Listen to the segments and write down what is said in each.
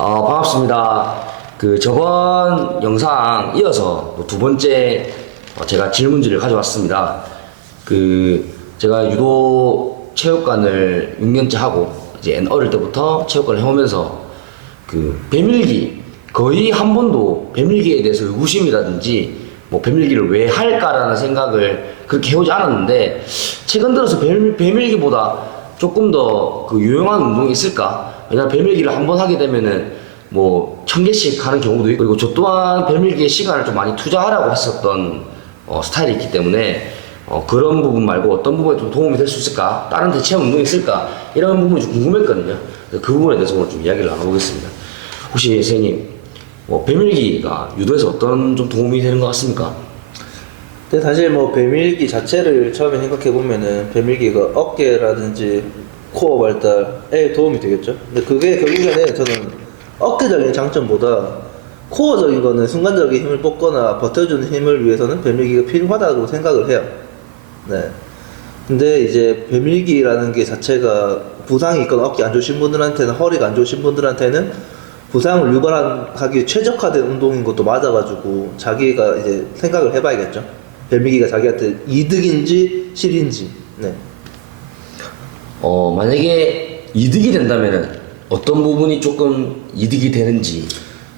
반갑습니다. 저번 영상 이어서 두 번째 제가 질문지를 가져왔습니다. 제가 유도 체육관을 6년째 하고 이제 어릴 때부터 체육관을 해오면서 배밀기 거의 한 번도 배밀기에 대해서 의구심이라든지 뭐 배밀기를 왜 할까라는 생각을 그렇게 해오지 않았는데 최근 들어서 배밀기보다 조금 더 유용한 운동이 있을까? 왜냐면 배밀기를 한 번 하게 되면은 뭐 1000개씩 하는 경우도 있고, 그리고 저 또한 배밀기에 시간을 좀 많이 투자하라고 했었던 스타일이 있기 때문에 그런 부분 말고 어떤 부분에 좀 도움이 될 수 있을까? 다른 대체형 운동이 있을까? 이런 부분이 좀 궁금했거든요. 그 부분에 대해서 오늘 좀 이야기를 나눠보겠습니다. 혹시 선생님, 배밀기가 유도에서 어떤 좀 도움이 되는 것 같습니까? 근데 사실 뭐 배밀기 자체를 처음에 생각해 보면은 배밀기가 어깨라든지 코어 발달에 도움이 되겠죠. 근데 그게 결국에는 저는 어깨적인 장점보다 코어적인 거는 순간적인 힘을 뽑거나 버텨주는 힘을 위해서는 배밀기가 필요하다고 생각을 해요. 네. 근데 이제 배밀기라는 게 자체가 부상이 있거나 어깨 안 좋으신 분들한테는, 허리가 안 좋으신 분들한테는 부상을 유발하기 최적화된 운동인 것도 맞아가지고 자기가 이제 생각을 해봐야겠죠. 배밀기가 자기한테 이득인지 실인지. 네. 만약에 이득이 된다면은 어떤 부분이 조금 이득이 되는지.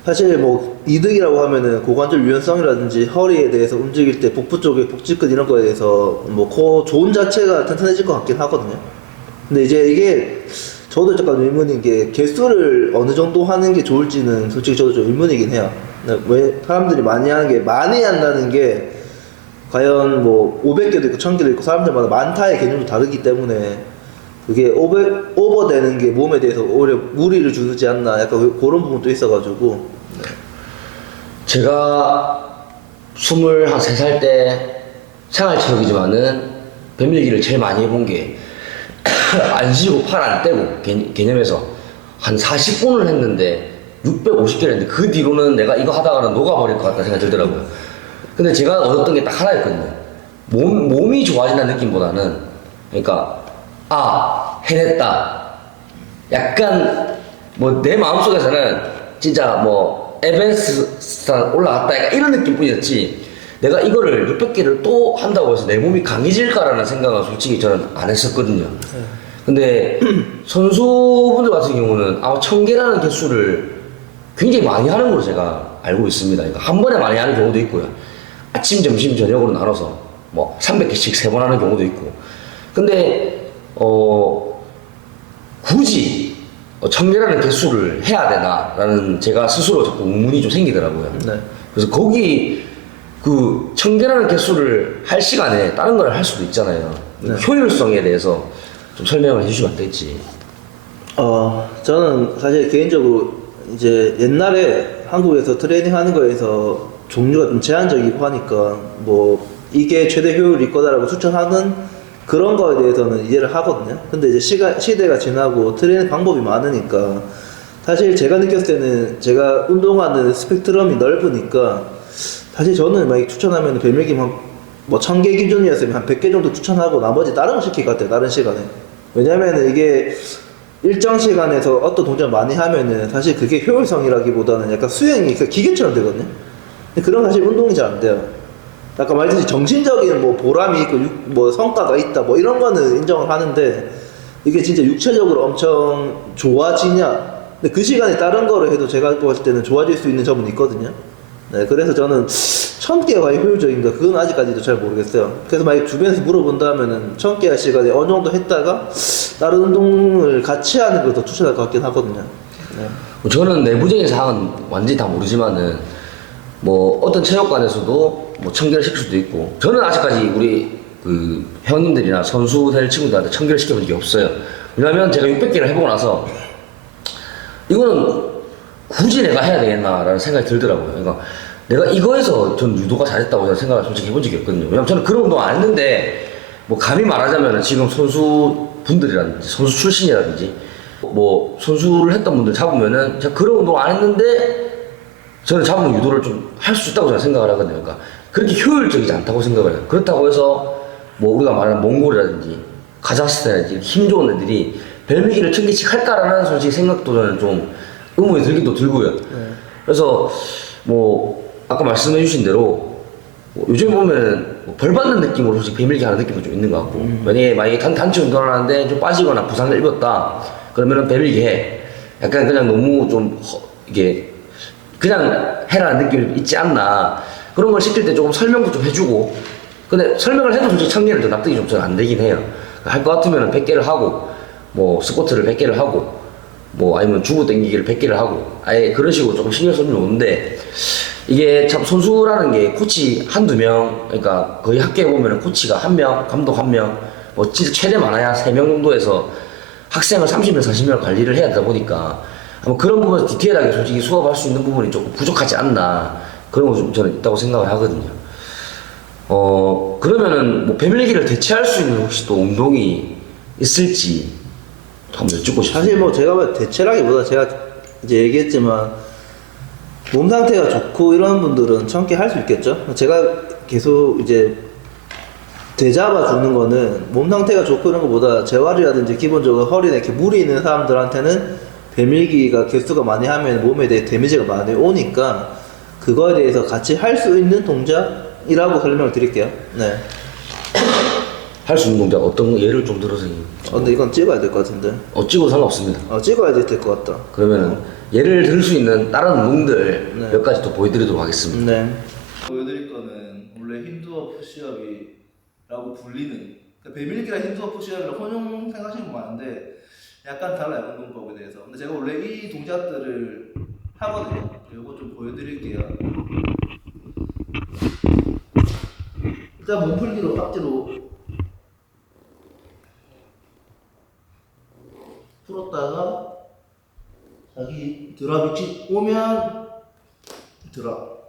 사실 뭐 이득이라고 하면은 고관절 유연성이라든지 허리에 대해서 움직일 때 복부 쪽에 복직근 이런 거에 대해서 뭐 코어 존 자체가 튼튼해질 것 같긴 하거든요. 근데 이제 이게 저도 잠깐 의문인 게 개수를 어느 정도 하는 게 좋을지는 솔직히 저도 좀 의문이긴 해요. 왜 사람들이 많이 하는 게 많이 한다는 게 과연 뭐 500개도 있고 1000개도 있고 사람들마다 많다의 개념도 다르기 때문에 그게 오버되는 게 몸에 대해서 오히려 무리를 주지 않나 약간 그런 부분도 있어가지고. 제가 23살 때 생활체육이지만은 배밀기를 제일 많이 해본 게 안 쉬고 팔 안 떼고 개념에서 한 40분을 했는데 650개를 했는데 그 뒤로는 내가 이거 하다가는 녹아버릴 것 같다 생각이 들더라고요. 근데 제가 얻었던 게 딱 하나였거든요. 몸이 좋아진다는 느낌보다는, 그러니까 해냈다. 약간 뭐 내 마음속에서는 진짜 뭐 에베레스트 올라갔다 약간 이런 느낌뿐이었지, 내가 이거를 600개를 또 한다고 해서 내 몸이 강해질까라는 생각은 솔직히 저는 안 했었거든요. 근데 선수분들 같은 경우는 아마 1000개라는 개수를 굉장히 많이 하는 걸로 제가 알고 있습니다. 그러니까 한 번에 많이 하는 경우도 있고요. 아침, 점심, 저녁으로 나눠서 뭐 300개씩 3번 하는 경우도 있고. 근데 굳이 1000개라는 개수를 해야 되나라는 제가 스스로 자꾸 의문이 좀 생기더라고요. 네. 그래서 거기 1000개라는 개수를 할 시간에 다른 걸 할 수도 있잖아요. 네. 효율성에 대해서 좀 설명을 해주시면 안 될지. 저는 사실 개인적으로 이제 옛날에 한국에서 트레이닝 하는 거에서 종류가 좀 제한적이고 하니까 뭐 이게 최대 효율이 있거다라고 추천하는 그런 거에 대해서는 이해를 하거든요. 근데 이제 시대가 지나고 트레이닝 방법이 많으니까 사실 제가 느꼈을 때는 제가 운동하는 스펙트럼이 넓으니까 사실 저는 만약 추천하면 배밀기만 뭐 1000개 기준이었으면 한 100개 정도 추천하고 나머지 다른 거 시킬 것 같아요. 다른 시간에. 왜냐면은 이게 일정 시간에서 어떤 동작을 많이 하면은 사실 그게 효율성이라기보다는 약간 수행이 기계처럼 되거든요. 근데 그런 사실 운동이 잘 안 돼요. 아까 말했듯이 정신적인 뭐 보람이 있고 뭐 성과가 있다 뭐 이런 거는 인정을 하는데 이게 진짜 육체적으로 엄청 좋아지냐? 근데 그 시간에 다른 거를 해도 제가 봤을 때는 좋아질 수 있는 점은 있거든요. 네, 그래서 저는 1000개가 과연 효율적인가? 그건 아직까지도 잘 모르겠어요. 그래서 만약 주변에서 물어본다면은 1000개 할 시간에 어느 정도 했다가 다른 운동을 같이 하는 걸 더 추천할 것 같긴 하거든요. 네. 저는 내부적인 사항은 완전히 다 모르지만은 뭐 어떤 체육관에서도 뭐 1000개를 시킬 수도 있고, 저는 아직까지 우리 회원님들이나 선수 될 친구들한테 1000개를 시켜본 적이 없어요. 왜냐면 제가 600개를 해보고 나서 이거는 굳이 내가 해야 되겠나라는 생각이 들더라고요. 그러니까 내가 이거에서 전 유도가 잘했다고 저는 생각을 솔직히 해본 적이 없거든요. 왜냐면 저는 그런 운동 안 했는데, 뭐 감히 말하자면 지금 선수분들이라든지 선수 출신이라든지 뭐 선수를 했던 분들 잡으면은 제가 그런 운동 안 했는데 저는 잡으면 유도를 좀 할 수 있다고 저는 생각을 하거든요. 그러니까 그렇게 효율적이지 않다고 생각을 해요. 그렇다고 해서 뭐 우리가 말하는 몽골이라든지 카자흐스탄이라든지 힘 좋은 애들이 배밀기를 1000개씩 할까라는 솔직히 생각도 저는 좀 의문이 들긴 또 들고요. 그래서 뭐 아까 말씀해주신 대로 뭐 요즘 보면 뭐벌 받는 느낌으로 솔직히 배밀기 하는 느낌도 좀 있는 것 같고 만약에 단체 운동을 하는데 좀 빠지거나 부상을 입었다 그러면은 배밀기 해. 약간 그냥 너무 좀 이게 그냥 해라는 느낌이 있지 않나. 그런 걸 시킬 때 조금 설명도 좀 해주고. 근데 설명을 해도 솔직히 참견은 좀 납득이 좀 잘 안 되긴 해요. 할 것 같으면 100개를 하고, 뭐 스쿼트를 100개를 하고, 뭐 아니면 주부 당기기를 100개를 하고, 아예 그런 식으로 조금 신경 쓰면 오는데, 이게 참 선수라는 게 코치 한두 명, 그러니까 거의 학교에 보면 코치가 한 명, 감독 한 명, 뭐 진짜 최대 많아야 3명 정도에서 학생을 30명, 40명을 관리를 해야 되다 보니까 아마 그런 부분에서 디테일하게 솔직히 수업할 수 있는 부분이 조금 부족하지 않나 그런 거 좀 저는 있다고 생각을 하거든요. 그러면은 뭐 배밀기를 대체할 수 있는 혹시 또 운동이 있을지 한번 여쭙고 싶습니다. 사실 뭐 제가 뭐 대체라기보다 제가 이제 얘기했지만 몸 상태가 좋고 이런 분들은 청계 할 수 있겠죠. 제가 계속 이제 되잡아 주는 거는 몸 상태가 좋고 이런 것보다 재활이라든지 기본적으로 허리에 이렇게 물이 있는 사람들한테는 배밀기가 개수가 많이 하면 몸에 대해 데미지가 많이 오니까 그거에 대해서 같이 할 수 있는 동작이라고 설명을 드릴게요. 네. 할 수 있는 동작 어떤 거 예를 좀 들어서 근데 이건 찍어야 될 것 같은데. 찍어도 상관없습니다. 찍어야 될 것 같다. 그러면 예를 들 수 있는 다른 운동들 네. 몇 가지 또 보여드리도록 하겠습니다. 네. 보여드릴 거는 원래 힌두어 푸시업이라고 불리는 그러니까 배밀기랑 힌두어 푸시업이랑 혼용 생각하시는 분 많은데 약간 달라요 운동법에 대해서. 근데 제가 원래 이 동작들을 하거든요. 이거 좀 보여드릴게요. 일단 몸풀기로 앞뒤로 풀었다가 자기 드랍이 직 오면 드랍.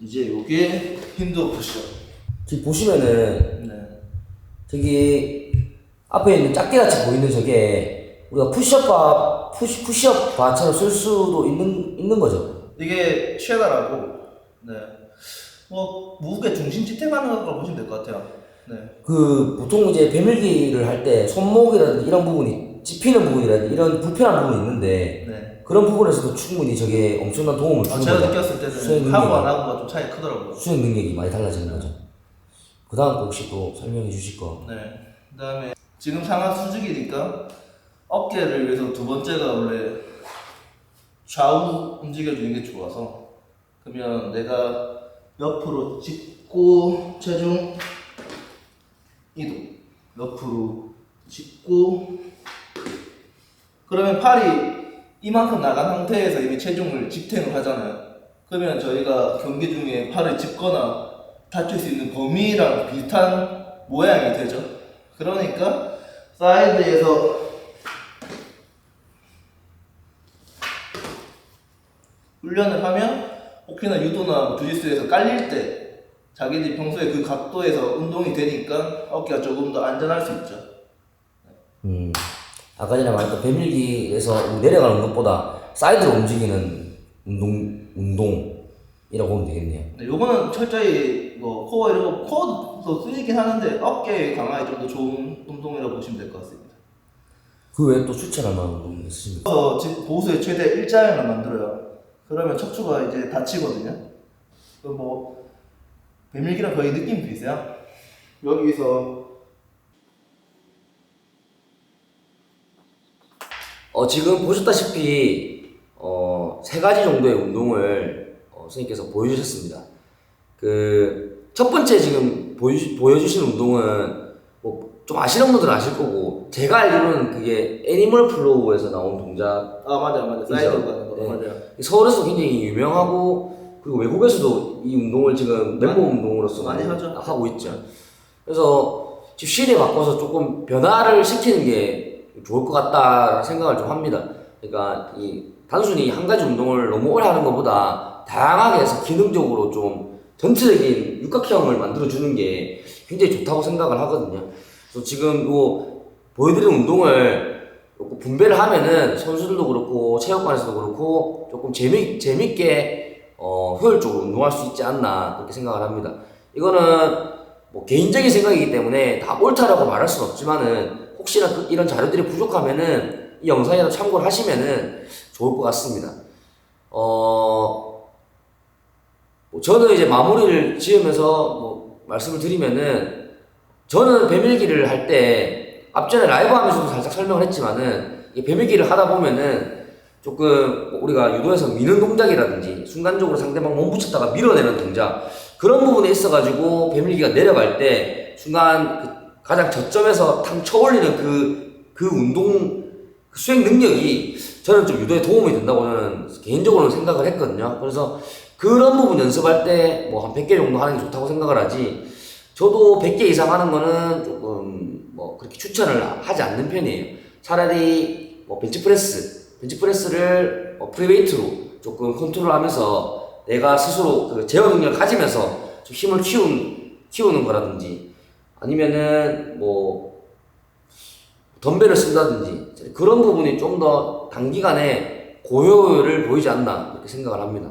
이제 요게 힌두어 푸시업. 지금 보시면은 네. 저기 앞에 있는 짝대같이 보이는 저게 우리가 푸시업 바처럼 쓸 수도 있는 거죠. 이게 쉐다라고. 네. 뭐 무게 중심 지탱하는 걸 보시면 될 것 같아요. 네. 그 보통 이제 배밀기를 할 때 손목이라든지 이런 부분이 찝히는 부분이라든지 이런 불편한 부분이 있는데 네. 그런 부분에서도 충분히 저게 엄청난 도움을 주는 제가 거죠. 느꼈을 수행 때는 하고 안 능력이, 하고가 좀 차이 크더라고요. 수행 능력이 많이 달라지는 거죠. 그 다음 거 혹시 또 설명해 주실 거? 네. 그다음에 지금 상하 수직이니까 어깨를 위해서 두 번째가 원래 좌우 움직여주는 게 좋아서 그러면 내가 옆으로 짚고 체중 이동 옆으로 짚고 그러면 팔이 이만큼 나간 상태에서 이미 체중을 집탱을 하잖아요. 그러면 저희가 경기 중에 팔을 짚거나 다칠 수 있는 범위랑 비슷한 모양이 되죠. 그러니까 사이드에서 훈련을 하면 혹시나 유도나 주짓수에서 깔릴 때 자기들이 평소에 그 각도에서 운동이 되니까 어깨가 조금 더 안전할 수 있죠. 아까 전에 말했던 배밀기에서 내려가는 것보다 사이드로 움직이는 운동이라고 보면 되겠네요. 네, 요거는 철저히 뭐 코어 이런 거 코어도 쓰이긴 하는데 어깨 강화에 좀 더 좋은 운동이라고 보시면 될 것 같습니다. 그 외에 또 추천할 만한 운동이 있으십니까? 그래서 지금 보수의 최대 일자형을 만들어요. 그러면 척추가 이제 다치거든요. 그 뭐 배밀기랑 거의 느낌이 비슷해요. 여기서 지금 보셨다시피 세 가지 정도의 운동을 선생님께서 보여주셨습니다. 그 첫 번째 지금 보여주신 운동은 뭐 좀 아시는 분들은 아실 거고 제가 알기로는 그게 애니멀 플로우에서 나온 동작. 맞아 사이드로 가는 거. 네. 맞아요. 서울에서 굉장히 유명하고 그리고 외국에서도 이 운동을 지금 맨몸 운동으로서 많이 하죠. 하고 있죠. 그래서 지금 실에 바꿔서 조금 변화를 시키는 게 좋을 것 같다라는 생각을 좀 합니다. 그러니까 이 단순히 한 가지 운동을 너무 오래 하는 것보다 다양하게 해서 기능적으로 좀 전체적인 육각형을 만들어주는 게 굉장히 좋다고 생각을 하거든요. 그래서 지금 요 보여드린 운동을 조금 분배를 하면은 선수들도 그렇고 체육관에서도 그렇고 조금 재밌게 효율적으로 운동할 수 있지 않나 그렇게 생각을 합니다. 이거는 뭐 개인적인 생각이기 때문에 다 옳다라고 말할 수는 없지만은 혹시나 이런 자료들이 부족하면은 이 영상이라도 참고를 하시면은 좋을 것 같습니다. 뭐 저는 이제 마무리를 지으면서 뭐 말씀을 드리면은 저는 배밀기를 할 때 앞전에 라이브 하면서도 살짝 설명을 했지만은 이 배밀기를 하다 보면은 조금 우리가 유도에서 미는 동작이라든지 순간적으로 상대방 몸 붙였다가 밀어내는 동작 그런 부분에 있어가지고 배밀기가 내려갈 때 순간 가장 저점에서 탕 쳐올리는 그 운동 그 수행 능력이 저는 좀 유도에 도움이 된다고 저는 개인적으로는 생각을 했거든요. 그래서 그런 부분 연습할 때 뭐 한 100개 정도 하는 게 좋다고 생각을 하지 저도 100개 이상 하는 거는 조금 뭐 그렇게 추천을 하지 않는 편이에요. 차라리 뭐 벤치프레스를 프리웨이트로 조금 컨트롤하면서 내가 스스로 그 제어 능력을 가지면서 좀 힘을 키우는 거라든지 아니면은 뭐 덤벨을 쓴다든지 그런 부분이 좀 더 단기간에 고효율을 보이지 않나 그렇게 생각을 합니다.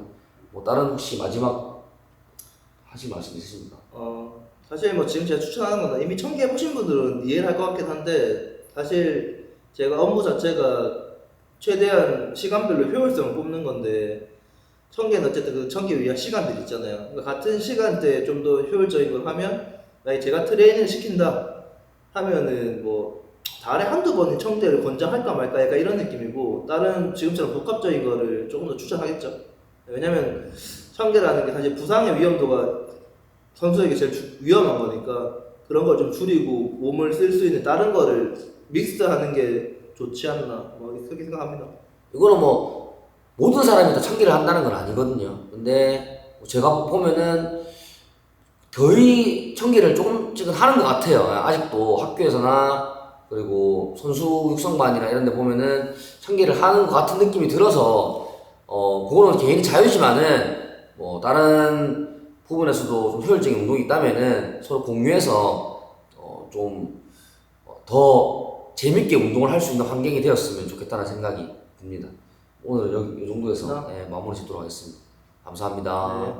뭐 다른 혹시 마지막 하실 말씀 있으십니까? 사실 뭐 지금 제가 추천하는 건 이미 1000개 해보신 분들은 이해를 할 것 같긴 한데 사실 제가 업무 자체가 최대한 시간별로 효율성을 뽑는 건데 1000개는 어쨌든 그 1000개 위한 시간들이 있잖아요. 그러니까 같은 시간대에 좀 더 효율적인 걸 하면 만약에 제가 트레이닝을 시킨다 하면은 뭐 달에 한두 번은 1000대를 권장할까 말까 약간 이런 느낌이고 다른 지금처럼 복합적인 거를 조금 더 추천하겠죠. 왜냐면 1000개라는 게 사실 부상의 위험도가 선수에게 제일 위험한 거니까 그런 걸 좀 줄이고 몸을 쓸 수 있는 다른 거를 믹스하는 게 좋지 않나 뭐 그렇게 생각합니다. 이거는 뭐 모든 사람이 다 참기를 한다는 건 아니거든요. 근데 제가 보면은 거의 청기를 조금씩은 하는 것 같아요. 아직도 학교에서나 그리고 선수 육성반이나 이런 데 보면은 청기를 하는 것 같은 느낌이 들어서 그거는 개인의 자유지만은 뭐 다른 부분에서도 좀 효율적인 운동이 있다면은 서로 공유해서 좀 더 재밌게 운동을 할 수 있는 환경이 되었으면 좋겠다는 생각이 듭니다. 오늘 여기 이 정도에서 마무리 짓도록 하겠습니다. 감사합니다. 네.